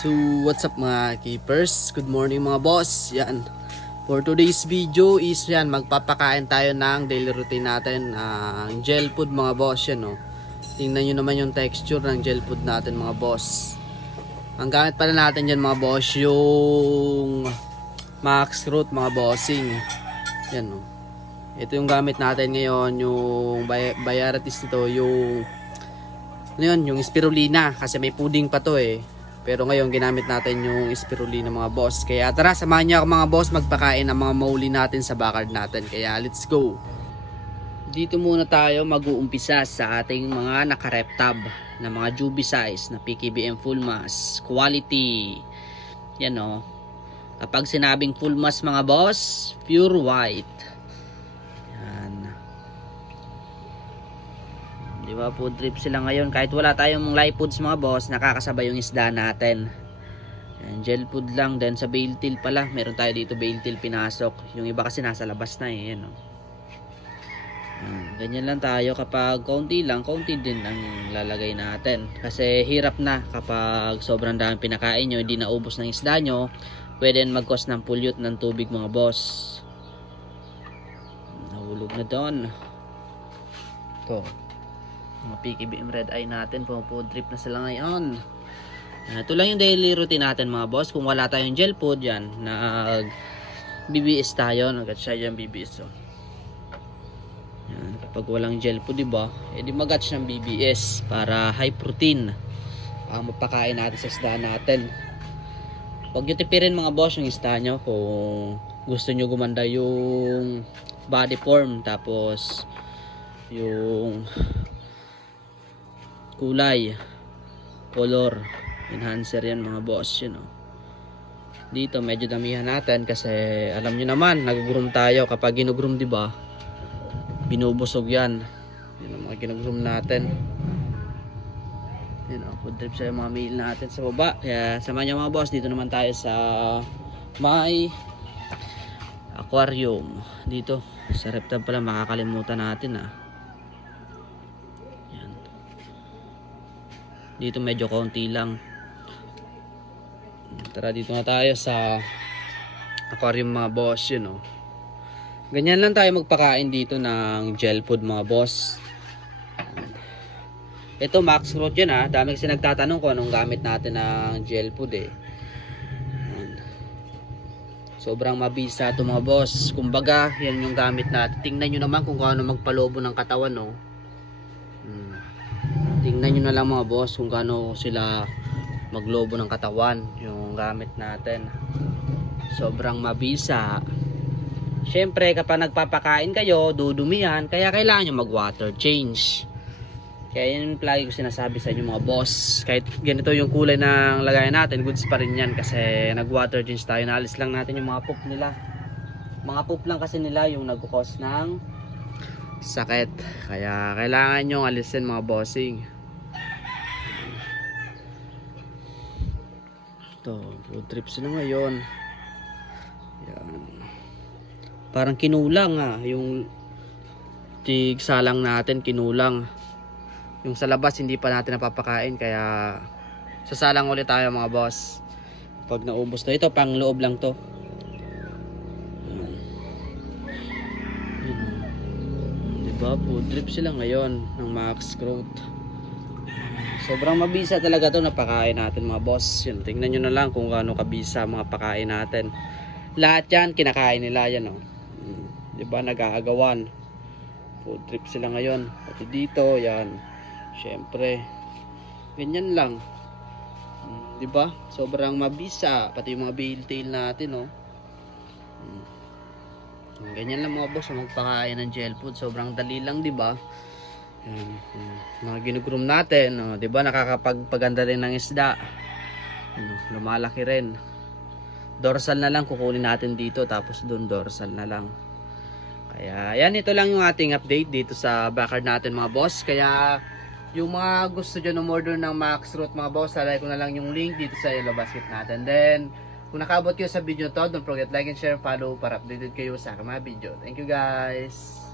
So, what's up mga keepers? Good morning mga boss. Yan. For today's video is yan, magpapakain tayo ng daily routine natin. Gel food mga boss yan, no. Tingnan nyo naman yung texture ng gel food natin mga boss. Ang gamit pala natin dyan mga boss, yung Max Root mga bossing. Yan, no. Ito yung gamit natin ngayon, yung Biaratis nito, yung ano yun, yung spirulina. Kasi may pudding pa to eh. Pero ngayon ginamit natin yung spirulina mga boss. Kaya tara, samahan niyo ako mga boss magpakain ng mga mauli natin sa backyard natin. Kaya let's go. Dito muna tayo mag-uumpisa sa ating mga naka-rep tab na mga Juby size na PKBM full mass quality. Yan o. Kapag sinabing full mass mga boss, pure white. Yan. Diba, food trip sila ngayon. Kahit wala tayong live foods mga boss, nakakasabay yung isda natin. Yan, gel food lang. Then sa bale tail pala, meron tayo dito bale tail pinasok. Yung iba kasi nasa labas na eh. Yan, ganyan lang tayo. Kapag konti lang, konti din ang lalagay natin. Kasi hirap na kapag sobrang daming pinakain nyo, hindi naubos ng isda nyo, pwede mag-cause ng pollute ng tubig mga boss. Nahulog na doon. Ito, mga PKBM red eye natin, food trip na sila ngayon. Ito lang yung daily routine natin mga boss. Kung wala tayong gel food yan, nag BBS tayo, nag-gatch tayo yung BBS. Yan, kapag walang gel food, diba, edi mag-gatch ng BBS para high protein ang mapakain natin sa isda natin. Huwag nyo tipirin mga boss yung isda nyo kung gusto nyo gumanda yung body form, tapos yung kulay, color enhancer yan mga boss, yun. Dito medyo damihan natin kasi alam nyo naman, nag-groom tayo. Kapag ginugroom, diba, binubusog yan. Yun ang mga ginugroom natin. Yun, food trip sa mga meal natin sa baba. Kaya samahan nyo mga boss, dito naman tayo sa may aquarium. Dito sa reptab pala, makakalimutan natin dito medyo konti lang. Tara, dito na tayo sa aquarium mga boss, ganyan lang tayo magpakain dito ng gel food mga boss. Ito Max Root yan dami kasi nagtatanong kung anong gamit natin ng gel food eh. Sobrang mabisa ito mga boss. Kumbaga yan yung gamit natin. Tingnan nyo naman kung gaano magpalobo ng katawan, no. Tingnan nyo na lang mga boss kung gaano sila maglobo ng katawan yung gamit natin. Sobrang mabisa. Syempre kapag nagpapakain kayo, dudumihan, kaya kailangan nyo mag water change. Kaya yun lagi ko sinasabi sa inyo mga boss, kahit ganito yung kulay ng lagayan natin, goods pa rin yan kasi nag water change tayo. Naalis lang natin yung mga poop nila. Mga poop lang kasi nila yung nag-cause ng sakit, kaya kailangan nyo alisin mga bossing. Ito, food trip sila ngayon. Yan. Parang kinulang yung tigsalang natin, kinulang. Yung sa labas hindi pa natin napapakain, kaya sasalang ulit tayo mga boss pag naubos na. Ito pang loob lang to. Diba, food trip sila ngayon ng Max Growth. Sobrang mabisa talaga to na pakain natin mga boss. Yun, tingnan nyo na lang kung gaano kabisa mga pakain natin. Lahat yan kinakain nila yan, diba, nag-aagawan. Food trip sila ngayon. Pati dito yan, syempre ganyan lang, diba, sobrang mabisa. Pati yung mga bale tail natin, ganyan lang mga boss magpakain ng gel food. Sobrang dali lang, diba. Mga ginugroom natin, diba, nakakapagpaganda rin ng isda. Lumalaki rin. Dorsal na lang kukunin natin dito, tapos doon dorsal na lang. Kaya yan, ito lang yung ating update dito sa backyard natin mga boss. Kaya yung mga gusto dyan umorder ng Max Root mga boss, lalagay ko na lang yung link dito sa yellow basket natin. Then kung nakaabot kayo sa video to, don't forget like and share, follow para updated kayo sa aking mga video. Thank you guys.